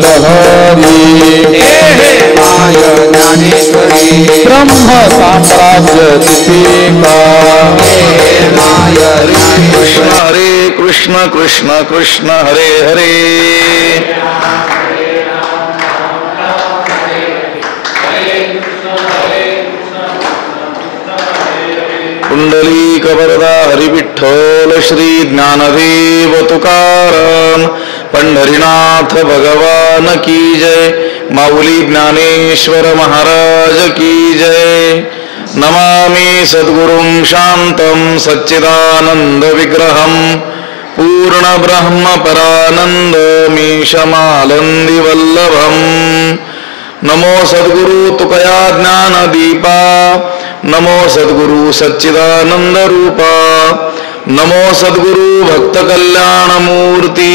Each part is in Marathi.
लहरी माय ज्ञानेश्वरी ब्रह्म साम्राज्य दीपिका माय ज्ञानेश्वरी हरे कृष्ण कृष्ण कृष्ण हरे हरे पुंडलीक वरदा हरी विठ्ठल श्री ज्ञानदेव तुकाराम पंढरीनाथ भगवान की जय माऊली ज्ञानेश्वर महाराज की जय नमामि सद्गुरुं शांतं सच्चिदानंद विग्रहं पूर्ण ब्रह्म परानंद मीशमालंदी वल्लभं नमो सद्गुरु तुकया ज्ञान दीपा नमो सद्गुरु सच्चिदानंद रूपा नमो सद्गुरु भक्त कल्याण मूर्ती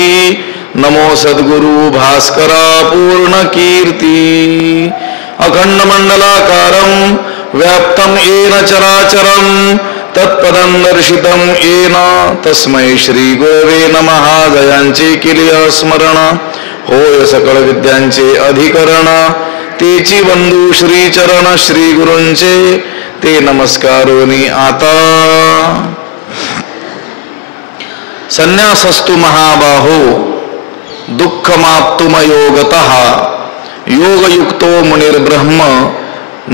नमो सद्गुरु भास्करा पूर्ण कीर्ती अखंड मंडलाकारं व्याप्तं येन चराचरं तत्पदं दर्शितं येन तस्मै श्री गुरवे नमः जयांचे केले स्मरण होय सकळ विद्यांचे अधिकरण तेची बंधू श्री चरण श्री गुरूंचे ते नमस्कारोनी आता संन्यासस्तु महाबाहो दुःखमाप्तुम योगतः योगयुक्तो मुनिर्ब्रह्म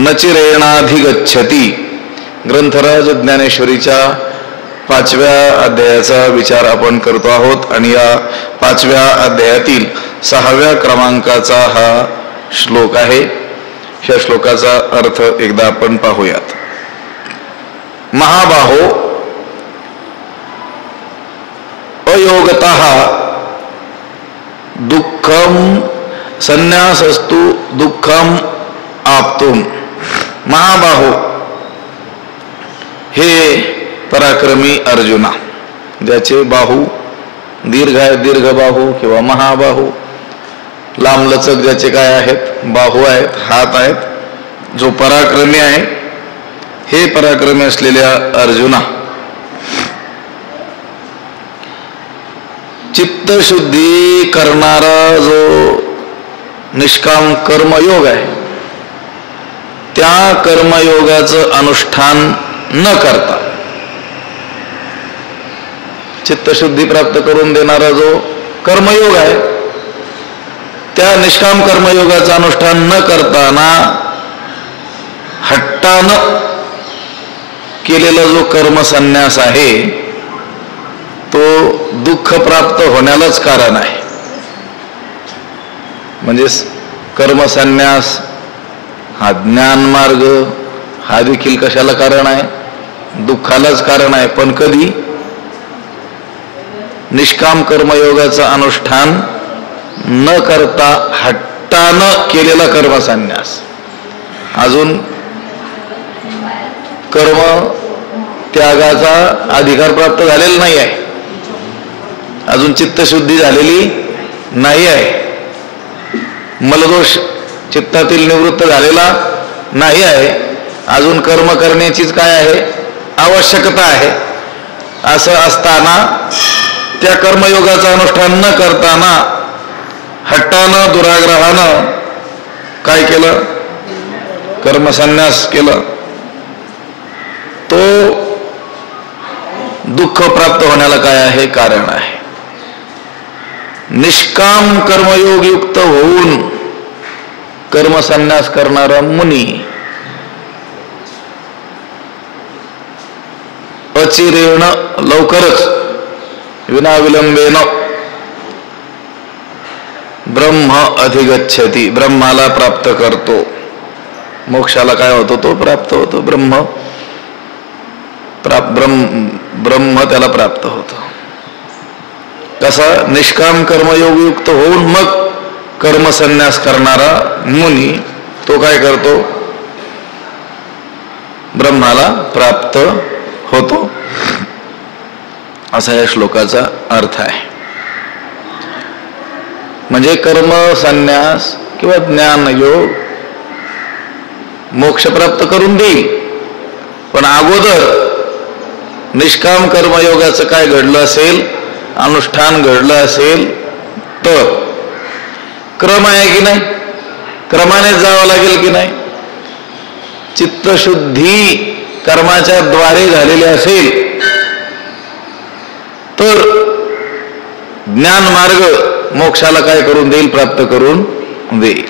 नचिरेणाधिगच्छति ग्रंथराज ज्ञानेश्वरीच्या 5व्या अध्यायाचा विचार आपण करतो आहोत आणि या 5व्या अध्यायातील 6व्या क्रमांकाचा हा श्लोक आहे या श्लोकाचा अर्थ एकदा आपण पाहूयात महाबाहो अयोगतः दुःखम संन्यासस्तु दुःखम आप्तुम महाबाहो हे पराक्रमी अर्जुना ज्याचे बाहू दीर्घ आहेत दीर्घ बाहू किंवा महाबाहू लांबलचक ज्याचे काय आहेत बाहू आहेत हात आहेत जो पराक्रमी आहे हे पराक्रमी असलेल्या अर्जुना चित्तशुद्धी करणारा जो निष्काम कर्मयोग आहे त्या कर्मयोगाचं अनुष्ठान न करता चित्तशुद्धी प्राप्त करून देणारा जो कर्मयोग आहे त्या निष्काम कर्मयोगाचं अनुष्ठान न करताना हट्टानं केलेला जो कर्मसन्यास आहे तो दुःख प्राप्त होण्यालाच कारण आहे म्हणजे कर्मसन्यास हा ज्ञान मार्ग हा देखील कशाला कारण आहे दुःखालाच कारण आहे पण कधी निष्काम कर्मयोगाचं अनुष्ठान न करता हट्टानं केलेला कर्मसन्यास अजून कर्म त्यागाचा अधिकार प्राप्त झालेला नाही आहे अजून चित्तशुद्धी झालेली नाही आहे मलदोष चित्तातील निवृत्त झालेला नाही आहे अजून कर्म करण्याचीच काय आहे आवश्यकता आहे असं असताना त्या कर्मयोगाचं अनुष्ठान न करताना हट्टानं दुराग्रहानं काय केलं कर्मसन्यास केलं तो दुःख प्राप्त होण्याला काय आहे कारण आहे निष्काम कर्मयोग युक्त होऊन कर्मसन्यास करणारा मुनी अचिरेण लवकरच विनाविलंबेन ब्रह्म अधिगच्छति ब्रह्माला प्राप्त करतो मोक्षाला काय होतो तो प्राप्त होतो ब्रह्म त्याला प्राप्त होतो कसा निष्काम कर्मयोग युक्त होऊन मग कर्मसन्यास करणारा मुनी तो काय करतो ब्रह्माला प्राप्त होतो असा या श्लोकाचा अर्थ आहे म्हणजे कर्म संन्यास किंवा ज्ञान योग मोक्ष प्राप्त करून देईल पण अगोदर निष्काम कर्मयोगाचं काय घडलं असेल अनुष्ठान घडलं असेल तर क्रम आहे की नाही, क्रमानेच जावं लागेल की नाही. चित्तशुद्धी कर्माच्या द्वारे झालेली असेल तर ज्ञान मार्ग मोक्षाला काय करून देईल, प्राप्त करून देईल.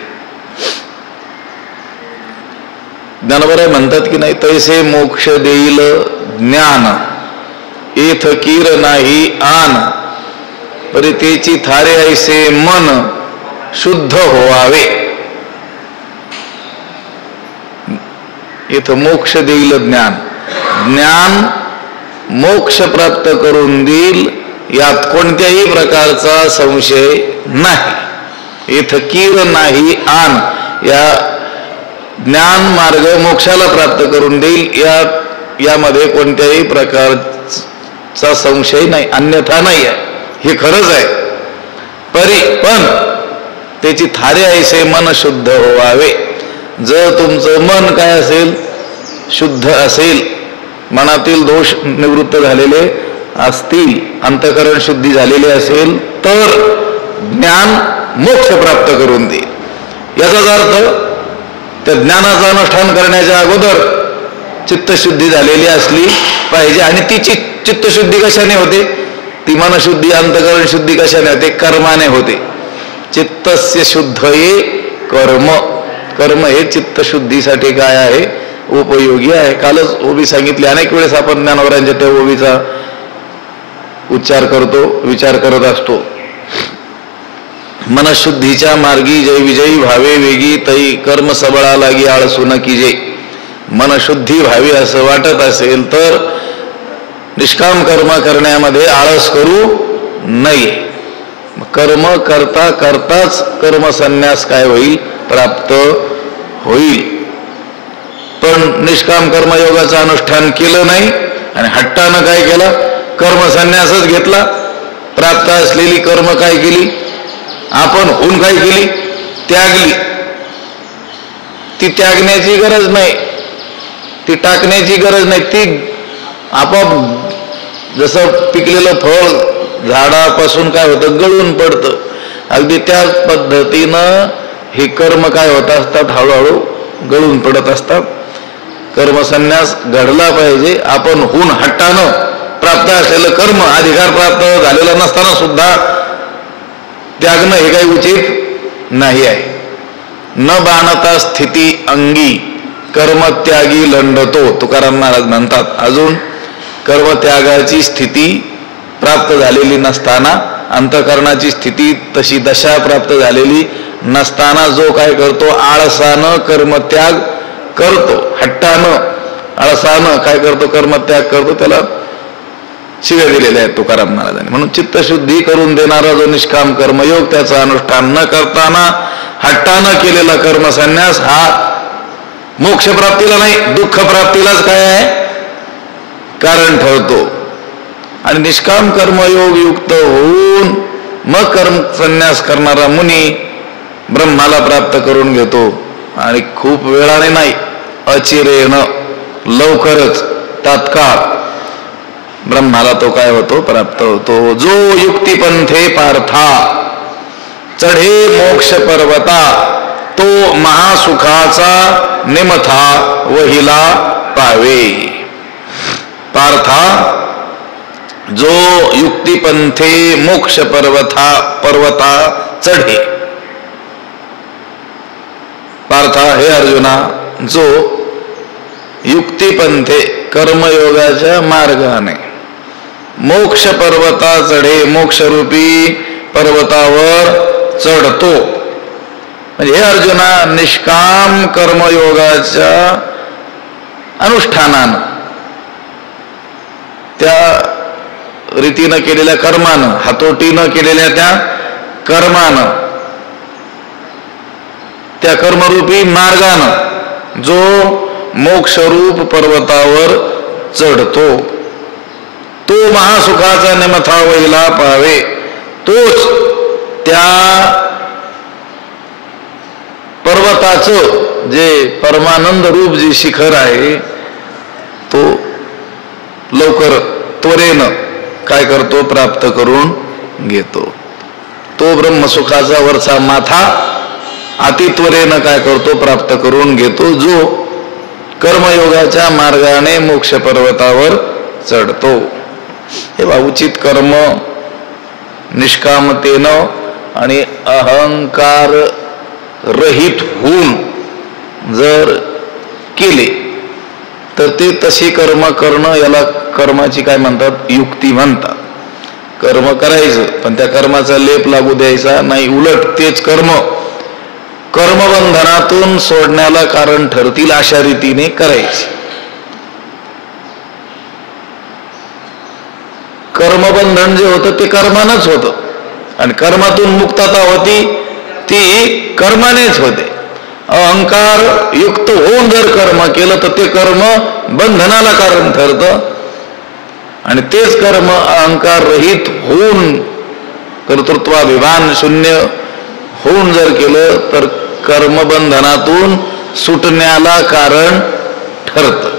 ज्ञानोबराय म्हणतात की नाही, तैसे मोक्ष देईल ज्ञान एथ कीर नाही आन, परी तेची थारे ऐसे मन शुद्ध होवावे. इथं मोक्ष देईल ज्ञान, ज्ञान मोक्ष प्राप्त करून देईल यात कोणत्याही प्रकारचा संशय नाही. इथं कीर नाही आन, या ज्ञान मार्ग मोक्षाला प्राप्त करून देईल यामध्ये कोणत्याही प्रकारचा संशय नाही, अन्यथा नाही आहे, हे खरंच आहे. पण त्याची थारे ऐसे मन शुद्ध व्हावे. जर तुमचं मन काय असेल, शुद्ध असेल, मनातील दोष निवृत्त झालेले असतील, अंतःकरण शुद्धी झालेली असेल तर ज्ञान मोक्ष प्राप्त करून देईल. याचाच अर्थ त्या ज्ञानाचं अनुष्ठान करण्याच्या अगोदर चित्तशुद्धी झालेली असली पाहिजे. आणि ती चित्तशुद्धी कशाने होते, ती मनशुद्धी अंतःकरण शुद्धी कशाने होते, कर्माने होते. चित्तस्य शुद्धये कर्म, कर्म हे चित्तशुद्धीसाठी काय आहे, उपयोगी आहे. कालच ओबी सांगितली, अनेक वेळेस आपण ज्ञानोबरायांच्या त्या ओबीचा उच्चार करतो, विचार करत असतो. मनशुद्धीच्या मार्गी जय विजयी भावे वेगी, तै कर्म सबळा लागी आळसू न कीजे. मनशुद्धी व्हावी असं वाटत असेल तर निष्काम कर्म करण्यामध्ये आळस करू नये. कर्म करता करताच कर्मसन्यास काय होईल, प्राप्त होईल. पण निष्काम कर्मयोगाचं अनुष्ठान केलं नाही आणि हट्टानं काय केलं, कर्मसन्यासच घेतला. प्राप्त असलेली कर्म काय केली आपण, होऊन काय केली, त्यागली. ती त्यागण्याची गरज नाही, ती टाकण्याची गरज नाही. ती आपोआप जसं पिकलेलं फळ झाडापासून काय होतं, गळून पडतं, अगदी त्याच पद्धतीनं हे कर्म काय होत असतात, हळूहळू गळून पडत असतात. कर्मसन्यास घडला पाहिजे. आपण होऊन हट्टानं प्राप्त असलेलं कर्म, अधिकार प्राप्त झालेला नसताना सुद्धा त्यागणं हे काही उचित नाही आहे. न बाणता स्थिती अंगी कर्मत्यागी लंडतो, तुकाराम महाराज म्हणतात. अजून कर्मत्यागाची स्थिती प्राप्त झालेली नसताना, अंतःकरणाची स्थिती तशी दशा प्राप्त झालेली नसताना जो काय करतो, आळसानं कर्मत्याग करतो, हट्टानं आळसानं काय करतो, कर्मत्याग करतो, त्याला शिव्या दिलेल्या आहेत तुकाराम महाराजांनी. म्हणून चित्तशुद्धी करून देणारा जो निष्काम कर्मयोग, त्याचं अनुष्ठान न करताना हट्टानं केलेला कर्मसन्यास हा मोक्ष प्राप्तीला नाही, दुःख प्राप्तीलाच काय आहे, कारण ठरतो. आणि निष्काम कर्मयोग युक्त होऊन मग कर्म संन्यास करणारा मुनी ब्रह्माला प्राप्त करून घेतो. आणि खूप वेळाने नाही, अचिरेनं, लवकरच, तात्काळ ब्रह्माला तो काय होतो, प्राप्त होतो. जो युक्तिपंथे पार्था चढे मोक्ष पर्वता, तो महासुखाचा निमथा वहिला पावे. पार्था जो युक्तिपंथे मोक्ष पर्वता चढे. पार्था हे अर्जुना, जो युक्तिपंथे कर्मयोगाच्या मार्गाने मोक्ष पर्वता चढे, मोक्षरूपी पर्वतावर चढतो. म्हणजे हे अर्जुना, निष्काम कर्मयोगाच्या अनुष्ठानानं, त्या रीतीनं केलेल्या कर्मानं, हातोटीनं केलेल्या त्या कर्मानं, त्या कर्मरूपी मार्गानं जो मोक्षरूप पर्वतावर चढतो, तो महासुखाचा निमथा वहिला पावे. तोच त्या पर्वताचं जे परमानंद रूप जे शिखर आहे, तो लवकर त्वरेनं काय करतो, प्राप्त करून घेतो. तो ब्रह्मसुखाचा वरचा माथा अतित्वरेनं काय करतो, प्राप्त करून घेतो, जो कर्मयोगाच्या मार्गाने मोक्ष पर्वतावर चढतो. हे बा उचित कर्म निष्कामतेनं आणि अहंकार रहित होऊन जर केले तर ते तशी कर्म करणं, याला कर्माची काय म्हणतात, युक्ती म्हणतात. कर्म करायचं पण त्या कर्माचा लेप लागू द्यायचा नाही, उलट तेच कर्म कर्मबंधनातून सोडण्याला कारण ठरतील अशा रीतीने करायचे. कर्मबंधन जे होतं ते कर्मानंच होतं आणि कर्मातून मुक्तता होती ती कर्मानेच होते. अहंकार युक्त होऊन जर कर्म केलं तर ते कर्म बंधनाला कारण ठरतं आणि तेच कर्म अहंकार रहित होऊन कर्तृत्वाभिमान शून्य होऊन जर केलं तर कर्मबंधनातून सुटण्याला कारण ठरतं.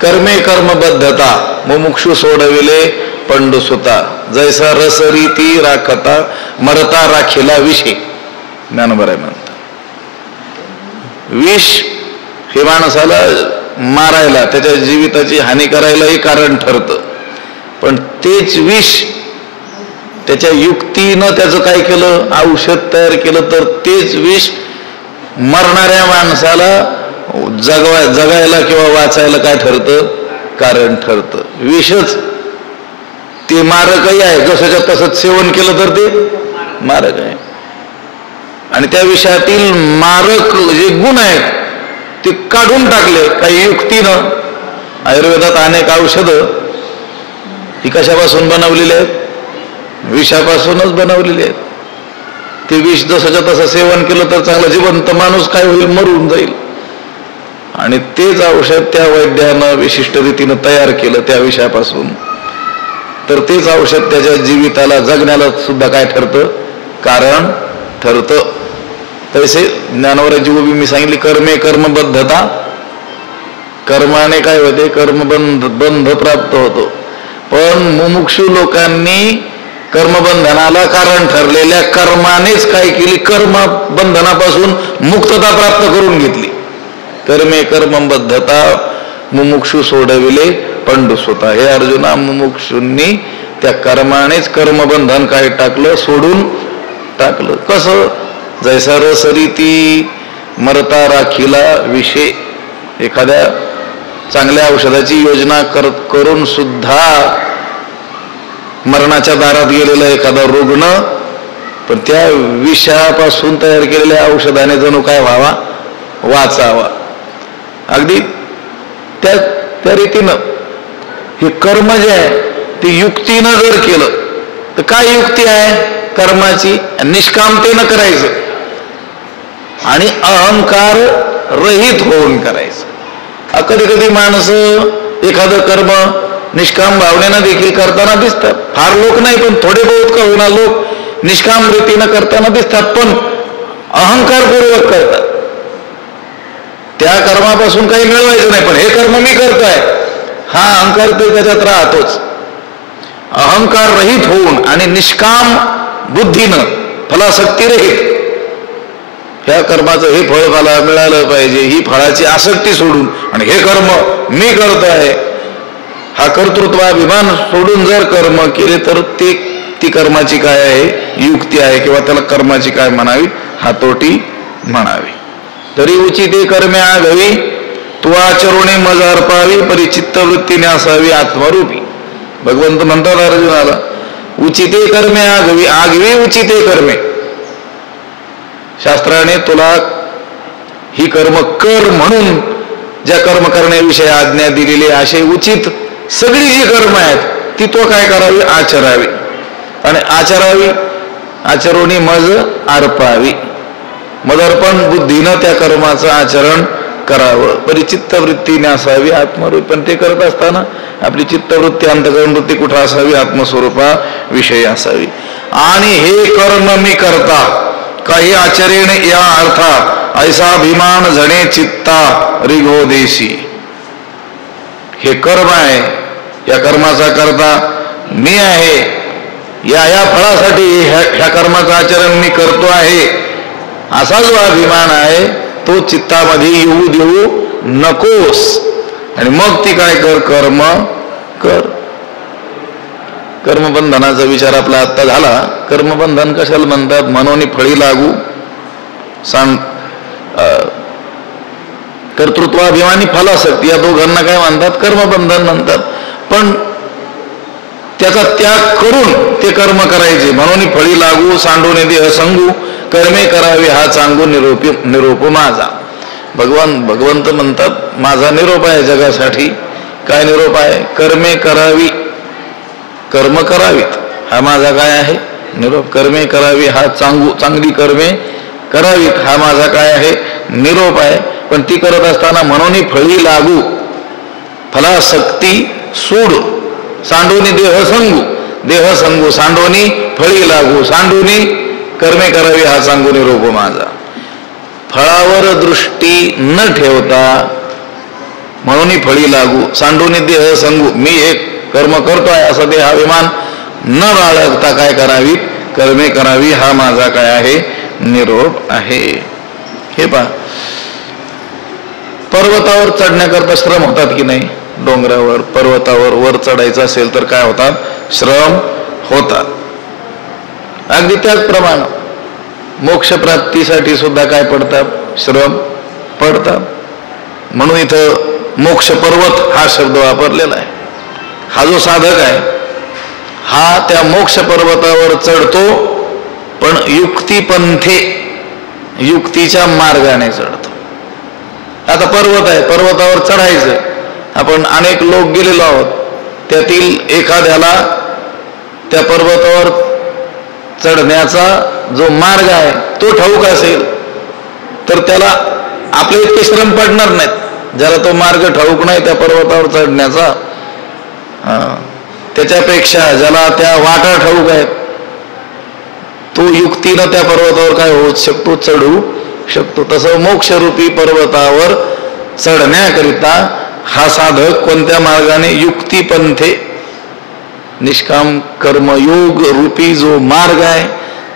कर्मे कर्मबद्धता मुमुक्षु सोडविले पंडुसुता, जैसा रस रीती राखता मरता राखीला विषे. ज्ञानोबा म्हणतात विष हे माणसाला मारायला, त्याच्या जीविताची हानी करायलाही कारण ठरतं, पण तेच विष त्याच्या युक्तीनं त्याचं काय केलं, औषध तयार केलं तर तेच विष मरणाऱ्या माणसाला जगायला किंवा वाचायला काय ठरतं, कारण ठरतं. विषच ते मारकही आहे, जसंच्या तसंच सेवन केलं तर ते मारक आहे. आणि त्या विषयातील मारक जे गुण आहेत ते काढून टाकले काही युक्तीनं. आयुर्वेदात अनेक औषधं ही कशापासून बनवलेली आहेत, विषापासूनच बनवलेली आहेत. ते विष जसंच्या तसं सेवन केलं तर चांगला जिवंत माणूस काय होईल, मरून जाईल. आणि तेच औषध त्या वैद्यानं विशिष्ट रीतीनं तयार केलं त्या विषयापासून, तर तेच औषध त्याच्या जीविताला जगण्याला सुद्धा काय ठरतं, कारण ठरतं. तसे ज्ञानोबाची उभी मी सांगितली कर्मे कर्मबद्धता, कर्माने काय होते, बंध प्राप्त होतो. पण मुमुक्षु लोकांनी कर्मबंधनाला कारण ठरलेल्या कर्मानेच काय केली, कर्म बंधनापासून मुक्तता प्राप्त करून घेतली. कर्मे कर्मबद्धता मुमुक्षु सोडविले पंडुसुता. हे अर्जुना, मुमुक्षूंनी त्या कर्मानेच कर्मबंधन काय टाकलं, सोडून टाकलं. कसं, जैसा रस रीती मरता राखीला विषे. एखाद्या चांगल्या औषधाची योजना करून सुद्धा मरणाच्या दारात गेलेला एखादा रुग्ण पण त्या विषापासून तयार केलेल्या औषधाने जणू काय व्हावा, वाचावा. अगदी त्या रीतीनं हे कर्म जे आहे ते युक्तीनं जर केलं तर काय युक्ती आहे कर्माची, निष्कामतेनं करायचं आणि अहंकार रहित होऊन करायचं. कधी कधी माणसं एखादं कर्म निष्काम भावनेनं देखील करताना दिसतात. फार लोक नाही पण थोडे बहुत का होईना लोक निष्काम रीतीनं करताना दिसतात, पण अहंकारपूर्वक करतात. त्या कर्मापासून काही मिळवायचं नाही, पण हे कर्म मी करतोय हा अहंकार ते त्याच्यात राहतोच. अहंकार रहित होऊन आणि निष्काम बुद्धीनं फलासक्ती रहित ह्या कर्माचं हे फळ मला मिळालं पाहिजे ही फळाची आसक्ती सोडून आणि हे कर्म मी करतोय हा कर्तृत्वाभिमान सोडून जर कर्म केले तर ती कर्माची काय आहे, युक्ती आहे, किंवा त्याला कर्माची काय म्हणावी, हातोटी म्हणावी. तरी उचिते कर्मे आघवी तू आचरुणे मज अर्पावी परिचित्त वृत्तीने असावी आत्मरूपी. भगवंत म्हणतात अर्जुनाला, उचिते कर्मे आघवी, आघवी उचिते कर्मे. शास्त्राने तुला ही कर्म कर म्हणून ज्या कर्म करण्याविषयी आज्ञा दिलेली असे उचित सगळी जी कर्म आहेत ती तो काय करावी, आचरावी. आणि आचरावी, आचरुणी मज अर्पावी, मदर्पण बुद्धीनं त्या कर्माचं आचरण करावं. परिचित्त वृत्तीने असावी आत्मरूप. पण ते करत असताना आपली चित्तवृत्ती अंतःकरण वृत्ती कुठं असावी, आत्मस्वरूपा विषयी असावी. आणि हे कर्म मी करता काही आचरेण या अर्था ऐसा अभिमान झणे चित्ता रिगो देशी. हे कर्म आहे या कर्माचा करता मी आहे, या फळासाठी ह्या कर्माचं आचरण मी करतो आहे, असा जो अभिमान आहे तो चित्तामध्ये येऊ देऊ नकोस. आणि मग ती काय कर, कर्म कर. कर्मबंधनाचा विचार आपला आत्ता झाला. कर्मबंधन कशाला म्हणतात? मनोनी फळी लागू, कर्तृत्वाभिमानी फलासक्ती, या दोघांना काय म्हणतात? कर्मबंधन म्हणतात. पण त्याचा त्याग करून ते कर्म करायचे. म्हणून फळी लागू, सांडूने देह संगू, कर्मे करावी हा चांगू निरोप माझा. भगवंत म्हणतात माझा निरोप आहे जगासाठी. काय निरोप आहे? कर्मे करावी, कर्म करावीत हा माझा काय आहे? निरोप. कर्मे करावी हा चांगली कर्मे करावीत हा माझा काय आहे? निरोप आहे. पण ती करत असताना म्हणून फळी लागू, फलासक्ती सूड, सांडोनी देह संगू, सांडोनी फळी लागू, सांडोनी कर्मे करावी हा सांगू निरोप माझा. फळावर दृष्टी न ठेवता म्हणून फळी लागू, सांडोनी देह संगू, मी एक कर्म करतोय असा देहाभिमान न बाळगता काय करावी? कर्मे करावी हा माझा काय आहे? निरोप आहे. हे पहा, पर्वतावर चढण्याकरता श्रम होतात की नाही? डोंगरावर पर्वतावर वर चढायचं असेल तर काय होतात? श्रम होतात. अगदी त्याचप्रमाणे मोक्षप्राप्तीसाठी सुद्धा काय पडतात? श्रम पडतात. म्हणून इथं मोक्ष पर्वत हा शब्द वापरलेला आहे. हा जो साधक आहे हा त्या मोक्ष पर्वतावर चढतो, पण युक्तिपंथे, युक्तीच्या मार्गाने चढतो. आता पर्वत आहे, पर्वतावर चढायचं. आपण अनेक लोक गेलेलो आहोत, त्यातील एखाद्याला त्या पर्वतावर चढण्याचा जो मार्ग आहे तो ठाऊक असेल तर त्याला आपले इतके श्रम पडणार नाहीत. ज्याला तो मार्ग ठाऊक नाही त्या पर्वतावर चढण्याचा, त्याच्यापेक्षा ज्याला त्या वाटा ठाऊक आहेत तो युक्तीनं त्या पर्वतावर काय होऊ शकतो? चढू शकतो. तसं मोक्षरूपी पर्वतावर चढण्याकरिता हा साधक कोणत्या मार्गाने? युक्तिपंथे, निष्काम कर्मयोग रूपी जो मार्ग आहे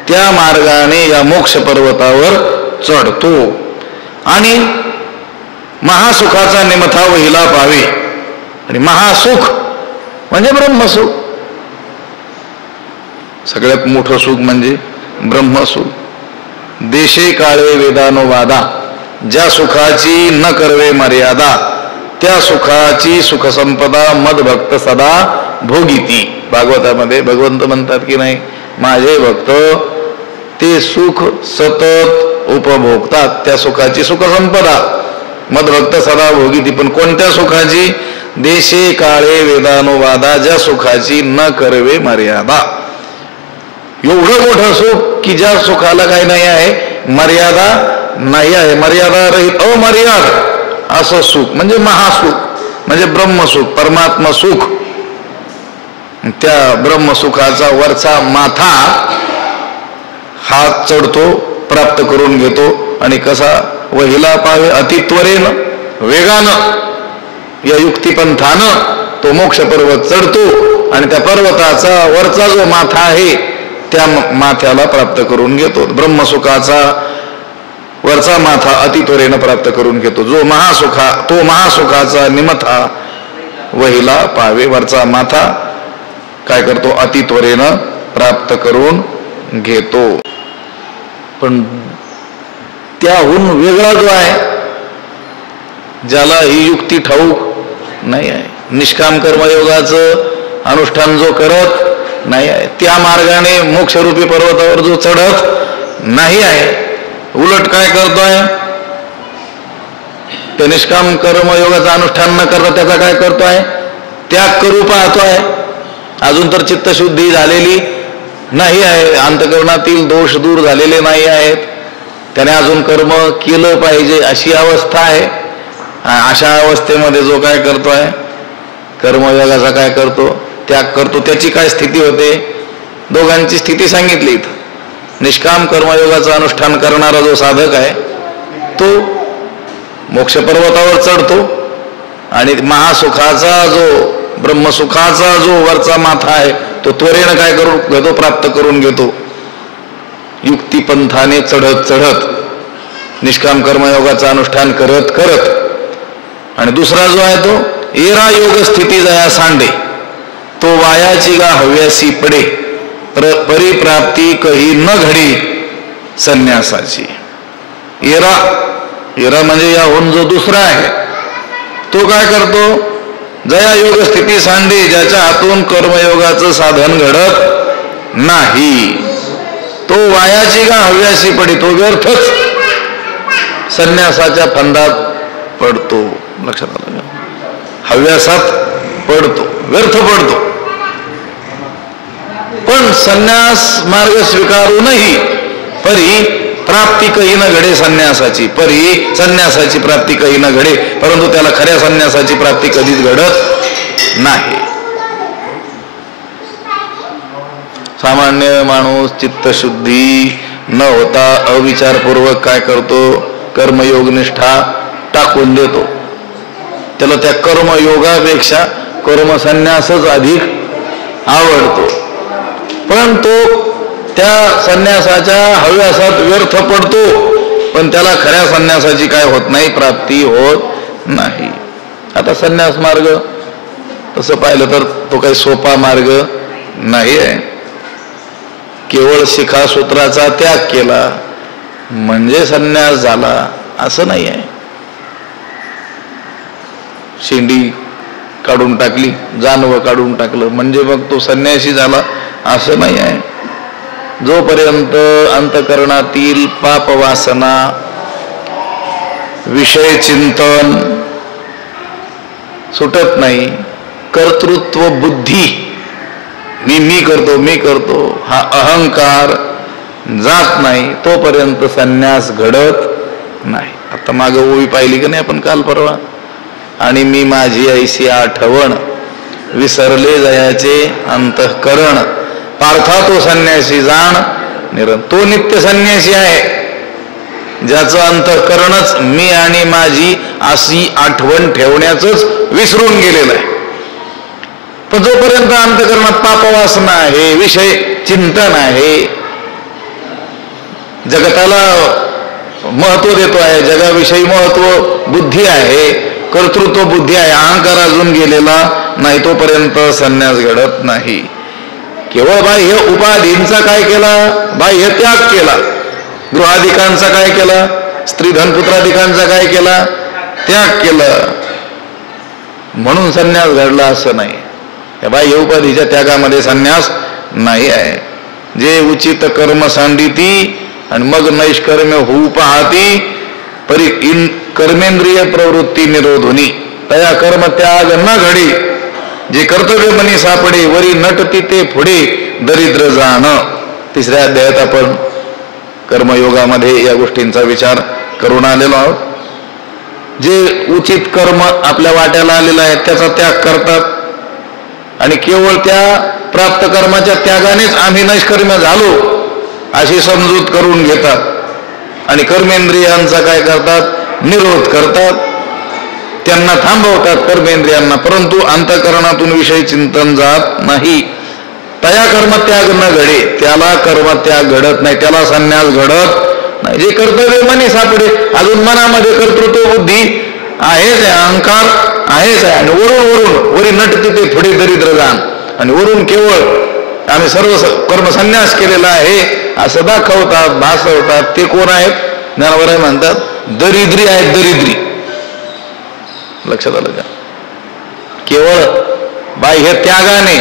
त्या मार्गाने या मोक्ष पर्वतावर चढतो. आणि महासुखाचा निमथा वहिला पावे. आणि महासुख म्हणजे ब्रह्मसुख. सगळ्यात मोठं सुख म्हणजे ब्रह्मसुख. देशे काळे वेदानुवादा, ज्या सुखाची न करवे मर्यादा, त्या सुखाची सुखसंपदा मदभक्त सदा भोगिती. भागवतामध्ये भगवंत म्हणतात की नाही, माझे भक्त ते सुख सतत उपभोगतात, त्या सुखाची सुखसंपदा मदभक्त सदा भोगिती. पण कोणत्या सुखाची? देशे काळे वेदानुवादा, ज्या सुखाची न करवे मर्यादा. एवढं मोठं सुख की ज्या सुखाला काही नाही आहे, मर्यादा नाही आहे, मर्यादा रहित अमर्याद असं सुख म्हणजे महासुख, म्हणजे ब्रह्मसुख, परमात्मा सुख. त्या ब्रह्मसुखाचा वरचा माथा हात चढतो, प्राप्त करून घेतो. आणि कसा? वहिला पावे, अतित्वरेनं, वेगानं, या युक्तिपंथानं तो मोक्ष पर्वत चढतो आणि त्या पर्वताचा वरचा जो माथा आहे त्या माथ्याला प्राप्त करून घेतो. ब्रह्मसुखाचा वरचा माथा अतित्वरेनं प्राप्त करून घेतो. जो तो महासुखाचा निमथा वहिला पावे, वरचा माथा काय करतो? अतित्वरेनं प्राप्त करून घेतो. पण त्याहून वेगळा जो आहे, ज्याला ही युक्ती ठाऊक नाही आहे, निष्काम कर्मयोगाचं अनुष्ठान जो करत नाही आहे, त्या मार्गाने मोक्षरूपी पर्वतावर जो चढत नाही आहे, उलट काय करतोय? ते निष्काम कर्मयोगाचं अनुष्ठान न करता त्याचा काय करतोय? त्याग करू पाहतोय. अजून तर चित्तशुद्धी झालेली नाही आहे, अंतःकरणातील दोष दूर झालेले नाही आहेत, त्याने अजून कर्म केलं पाहिजे अशी अवस्था आहे. अशा अवस्थेमध्ये जो काय करतोय? कर्मयोगाचा काय करतो? त्याग करतो. त्याची काय स्थिती होते? दोघांची स्थिती सांगितली इथं. निष्काम कर्मयोगाचं अनुष्ठान करणारा जो साधक आहे तो मोक्ष पर्वतावर चढतो आणि महासुखाचा जो ब्रह्मसुखाचा जो वरचा माथा आहे तो त्वरेनं काय करून घेतो, प्राप्त करून घेतो युक्तिपंथाने चढत चढत, निष्काम कर्मयोगाचं अनुष्ठान करत करत. आणि दुसरा जो आहे तो एरा योग स्थिती जया सांडे, तो वायाची गा हव्यासी पडे, परिप्राप्ती कही न घडी संन्यासाची. एरा एरा म्हणजे याहून जो दुसरा आहे तो काय करतो, जया योग स्थिती सांडे, ज्याच्या हातून कर्मयोगाचं साधन घडत नाही, तो वायाची गा हव्यासी पडे, तो व्यर्थच संन्यासाच्या फंदात पडतो. लक्षात आलं का? हव्यासात पडतो, व्यर्थ पडतो. पण संन्यास मार्ग स्वीकारूनही परी प्राप्ती कही न घडे संन्यासाची, परी संन्यासाची प्राप्ती कही न घडे, परंतु त्याला खऱ्या संन्यासाची प्राप्ती कधीच घडत नाही. सामान्य माणूस चित्तशुद्धी न होता अविचारपूर्वक काय करतो, कर्मयोग निष्ठा टाकून देतो. त्याला त्या कर्मयोगापेक्षा कर्मसन्यासच अधिक आवडतो. पण तो त्या संन्यासाच्या हव्यासात व्यर्थ पडतो, पण त्याला खऱ्या संन्यासाची काय होत नाही, प्राप्ती होत नाही. आता संन्यास मार्ग तसं पाहिलं तर तो काही सोपा मार्ग नाही आहे. केवळ शिखासूत्राचा त्याग केला म्हणजे संन्यास झाला असं नाही आहे. शेंडी काढून टाकली, जानवं काढून टाकलं म्हणजे मग तो संन्यासी झाला असं नाही आहे. जोपर्यंत अंतकरणातील पाप वासना, विषय चिंतन सुटत नाही, कर्तृत्व बुद्धी, मी करतो हा अहंकार जात नाही, तोपर्यंत संन्यास घडत नाही. आता मागं ओवी पाहिली का नाही आपण काल परवा, आणि मी माझी ऐशी आठवण, विसरले जयाचे अंतःकरण, पार्था तो संन्यासी जाण तो नित्य संन्यासी आहे ज्याचं अंतःकरणच मी आणि माझी अशी आठवण ठेवण्याचंच विसरून गेलेलं आहे. पण जोपर्यंत अंतःकरणात पापवासना आहे, विषय चिंतन आहे, जगताला महत्व देतो आहे, जगाविषयी महत्व बुद्धी आहे, कर्तृत्व बुद्धी आहे, अहंकार अजून गेलेला नाही, तोपर्यंत संन्यास घडत नाही. केवळ बाह्य उपाधींचा काय केला, बाह्य त्याग केला, गृहाधिकांचा काय केला, स्त्री धनपुत्राधिकांचा काय केला, त्याग केला म्हणून संन्यास घडला असं नाही. या बाह्य उपाधीच्या त्यागामध्ये संन्यास नाही आहे. जे उचित कर्म सांडिती आणि मग नैष्कर्म्य होऊ पाहती, परी कर्मेंद्रिय प्रवृत्ती निरोधुनी, तया कर्म त्याग न घडी, जे कर्तव्य मनी सापडे, वरी नटती ते पुढे दरिद्र जाण. तिसऱ्या अध्यायात आपण कर्मयोगामध्ये या गोष्टींचा विचार करून आलेलो आहोत. जे उचित कर्म आपल्या वाट्याला आलेलं आहे त्याचा त्याग करतात आणि केवळ त्या प्राप्त कर्माच्या त्यागानेच आम्ही नैष्कर्म्य झालो अशी समजूत करून घेतात आणि कर्मेंद्रियांचा काय करतात, निरोध करतात, त्यांना थांबवतात कर्मेंद्रियांना, परंतु अंतःकरणातून विषय चिंतन जात नाही. तया कर्मत्याग न घडे, त्याला कर्मत्याग घडत नाही, त्याला संन्यास घडत नाही. जे कर्तव्य मनी सापडे, अजून मनामध्ये कर्तृत्व बुद्धी आहेच आहे, अहंकार आहेच आहे, आणि वरी नटते ते पुढे दरिद्र जाण, आणि वरून केवळ आम्ही सर्व कर्म संन्यास केलेला आहे असं दाखवतात, भासवतात. ते कोण आहेत, ज्ञानवराय म्हणतात दरिद्री आहेत, दरिद्री. लक्षात आलं का? केवळ बाह्य त्यागाने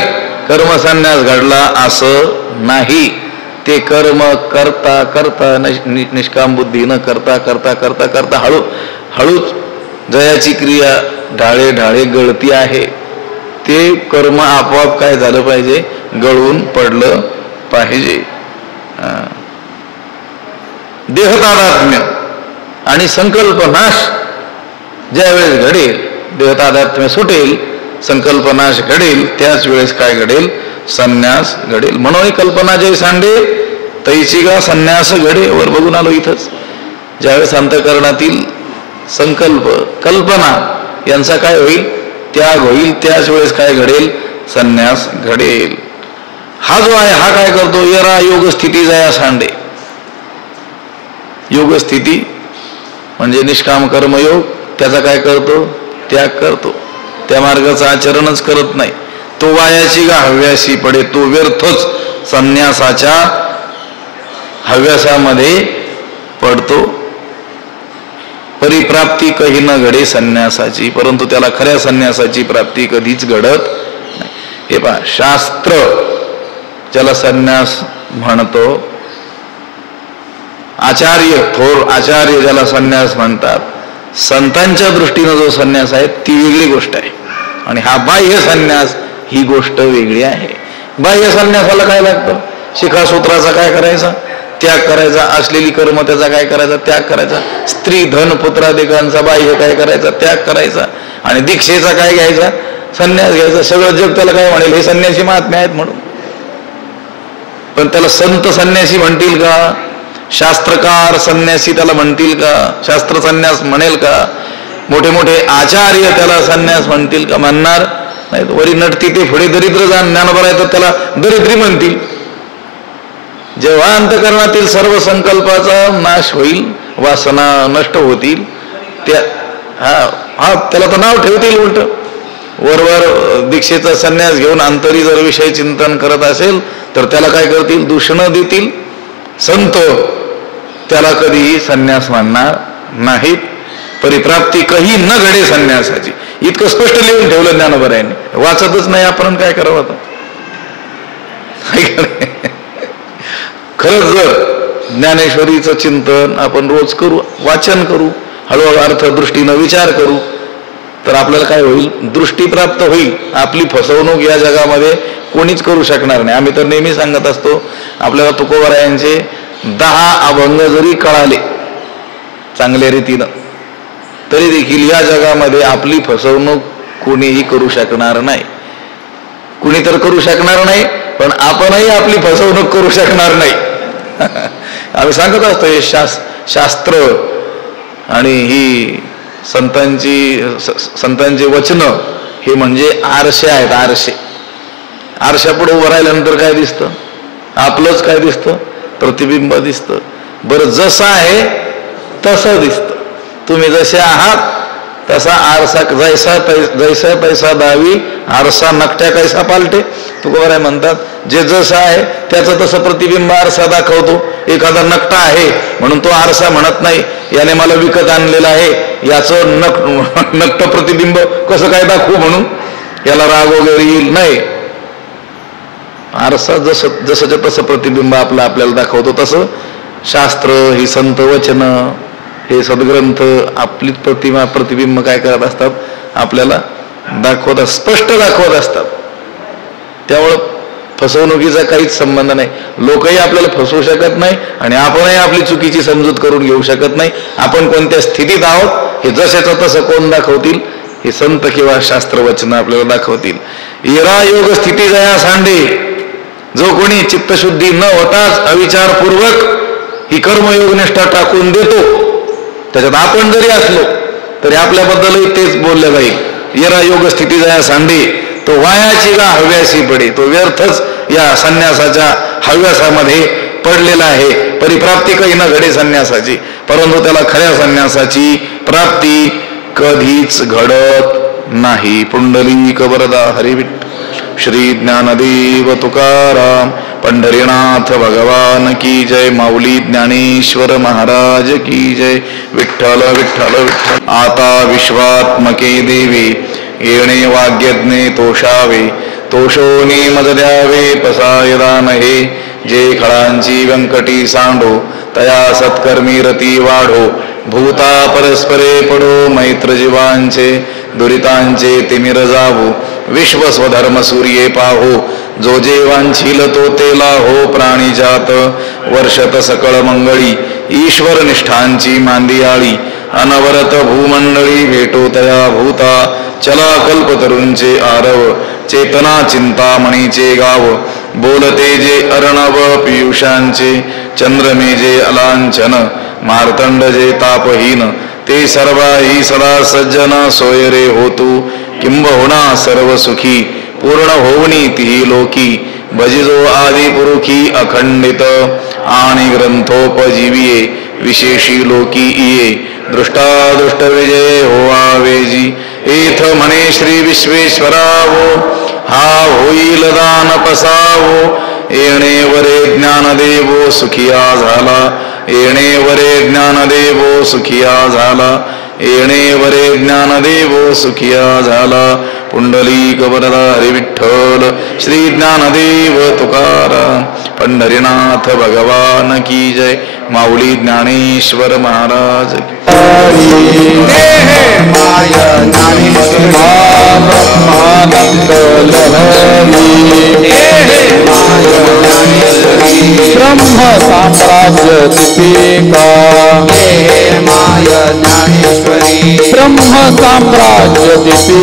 कर्मसन्यास घडला असं नाही. ते कर्म करता करता निष्काम बुद्धी न करता करता करता करता हळूच जयाची क्रिया ढाळे ढाळे गळती आहे. ते कर्म आपोआप काय झालं पाहिजे, गळून पडलं पाहिजे. देहतादात्म्य आणि संकल्पनाश ज्यावेळेस घडेल, देहतादात्म्य सुटेल, संकल्पनाश घडेल, त्याच वेळेस काय घडेल, संन्यास घडेल. म्हणून कल्पना जय सांडे तैची गा संन्यास घडे. वर बघून आलो इथंच. ज्यावेळेस अंतःकरणातील संकल्प कल्पना यांचा काय होईल, त्याग होईल, त्याच वेळेस काय घडेल? संन्यास घडेल. हा जो आहे हा काय करतो? यरा योग स्थिती जया सांडे. योग स्थिती म्हणजे निष्काम कर्मयोग, त्याचा काय करतो? त्याग करतो. त्या मार्गाचं आचरणच करत नाही. तो वायाची गा हव्यासी पडे, तो व्यर्थच संन्यासाच्या हव्यासामध्ये पडतो. परिप्राप्ती कही न घडे संन्यासाची, परंतु त्याला खऱ्या संन्यासाची प्राप्ती कधीच घडत नाही. हे पहा, शास्त्र ज्याला संन्यास म्हणतो, आचार्य, थोर आचार्य ज्याला संन्यास म्हणतात, संतांच्या दृष्टीनं जो संन्यास आहे ती वेगळी गोष्ट आहे. आणि हा बाह्य संन्यास ही गोष्ट वेगळी आहे. बाह्य संन्यासाला काय लागतं? शिखासूत्राचा काय करायचा? त्याग करायचा. असलेली कर्म त्याचा काय करायचा? त्याग करायचा. स्त्री धन पुत्रादिकांचा बाह्य काय करायचा? त्याग करायचा. आणि दीक्षेचा काय घ्यायचा? संन्यास घ्यायचा. सगळं जग त्याला काय म्हणेल? हे संन्यासी महात्मे आहेत म्हणून. पण त्याला संत संन्यासी म्हणतील का? शास्त्रकार संन्यासी त्याला म्हणतील का? शास्त्र संन्यास म्हणेल का? मोठे मोठे आचार्य त्याला संन्यास म्हणतील का? म्हणणार नाही. वरी नटती ते पुढे दरिद्र ज्ञानोबा आहे तर त्याला दरिद्री म्हणतील. जेव्हा अंतकरणातील सर्व संकल्पाचा नाश होईल, वासना नष्ट होतील, त्या त्याला तर नाव ठेवतील उलट. वरवर दीक्षेचा संन्यास घेऊन अंतरी जर विषय चिंतन करत असेल तर त्याला काय करतील? दूषणं देतील. संत त्याला कधीही संन्यास मानणार नाहीत. परिप्राप्ती कही न घडे संन्यासाची, इतकं स्पष्ट लिहून ठेवलं ज्ञानोबरायांनी. वाचतच नाही आपण, काय करावं आता? खरंच जर ज्ञानेश्वरीचं चिंतन आपण रोज करू, वाचन करू, हळूहळू अर्थ दृष्टीनं विचार करू, तर आपल्याला काय होईल? दृष्टी प्राप्त होईल. आपली फसवणूक या जगामध्ये कोणीच करू शकणार नाही. आम्ही तर नेहमी सांगत असतो, आपल्याला तुकोबारायांचे 10 अभंग जरी कळाले चांगल्या रीतीनं, तरी देखील या जगामध्ये आपली फसवणूक कोणीही करू शकणार नाही. कुणी तर करू शकणार नाही, पण आपणही आपली फसवणूक करू शकणार नाही. आम्ही सांगत असतो, हे शास्त्र आणि ही संतांची वचनं हे म्हणजे आरसे आहेत. आरसे, आरशापुढे उभं राहिल्यानंतर काय दिसतं? आपलंच काय दिसतं? प्रतिबिंब दिसतं. बरं, जसं आहे तसं दिसतं. तुम्ही जसे आहात तसा आरसा, जैसा तैसा दावी आरसा नकट्या कैसा पालटे. तुकोबाराय म्हणतात, जे जसं आहे त्याचं तसं प्रतिबिंब आरसा दाखवतो. एखादा नकटा आहे म्हणून तो आरसा म्हणत नाही याने मला विकत आणलेला आहे, याचं नकट प्रतिबिंब कसं काय दाखवू म्हणून याला राग वगैरे येईल. नाही, आरसा जसंच्या तसं प्रतिबिंब आपल्याला दाखवतो. तसं शास्त्र, ही संत वचन, हे सद्ग्रंथ आपली प्रतिबिंब काय करत असतात? आपल्याला दाखवत, स्पष्ट दाखवत असतात. त्यामुळं फसवणुकीचा काहीच संबंध नाही. लोकही आपल्याला फसवू शकत नाही आणि आपणही आपली चुकीची समजूत करून घेऊ शकत नाही. आपण कोणत्या स्थितीत आहोत हे जशाचं तसं कोण दाखवतील? हे संत किंवा शास्त्रवचन आपल्याला दाखवतील. येरा योग स्थिती जया सांडे, जो कोणी चित्तशुद्धी न होताच अविचारपूर्वक ही कर्मयोग निष्ठा टाकून देतो, त्याच्यात आपण जरी असलो तरी आपल्याबद्दलही तेच बोललं जाईल. येरा योग स्थिती जया सांडे, तो वायाची गा हव्यासी पडे. तो व्यर्थच या संन्यासाच्या हव्यासामध्ये पडलेला आहे. परिप्राप्ती काही न घडे संन्यासाची, परंतु त्याला खऱ्या संन्यासाची प्राप्ती कधीच घडत नाही. पुंडलिक वरदा हरिविठ्ठल. श्री ज्ञानदेव तुकाराम पंढरीनाथ भगवान की जय. माऊली ज्ञानेश्वर महाराज की जय. विठ्ठल विठ्ठल विठ्ठल. आता विश्वात्मके देवी येणे वाग्यज्ञे तोषावे, तोषोनी मज द्यावे पसायदान हे. जे खळांची व्यंकटी सांडो, तया सत्कर्मी रती वाढो. भूता परस्परे पडो, मैत्र जीवांचे दुरितांचे तिमिर जावो. विश्व स्वधर्म सूर्ये पाहो, जो जे वांछील तो तेला हो. प्राणीजात वर्षत सकळ मंगळी, ईश्वर निष्ठांची मांदियाळी. अनवरत भूमंडळी भेटो तया भूता. चला कल्पतरूंचे आरव, चेतना चिंतामणीचे गाव. बोलते जे अर्णव पियुषांचे, चंद्रमे जे अलांछन. मार्तंड जे तापहीन, ते सर्वाही सदा सज्जन. सोयरे होतू किंबहुना सर्व सुखी पूर्ण होवनी तिही लोकी भजिजो आदि पुरुखी अखंडित आणि ग्रंथोपजीविये विशेषी लोकी इये दृष्टादृष्ट विजय होवावेजी एथ म्हणे श्री विश्वेश्वरावो हा होईल दान पसावो येणे वरे ज्ञानदेवो सुखिया झाला येणे वरे ज्ञानदेवो सुखिया झाला येणे वरे ज्ञानदेवो सुखिया झाला पुंडलिक वरदा हरी विठ्ठल श्री ज्ञानदेव तुकाराम पंढरीनाथ भगवान की जय माऊली ज्ञानेश्वर महाराज माय ज्ञानेश्वरी ब्रह्मानंद लहरी ब्रह्म साम्राज्य दीपिका माय ज्ञानेश्वरी ब्रह्म साम्राज्य दीपिका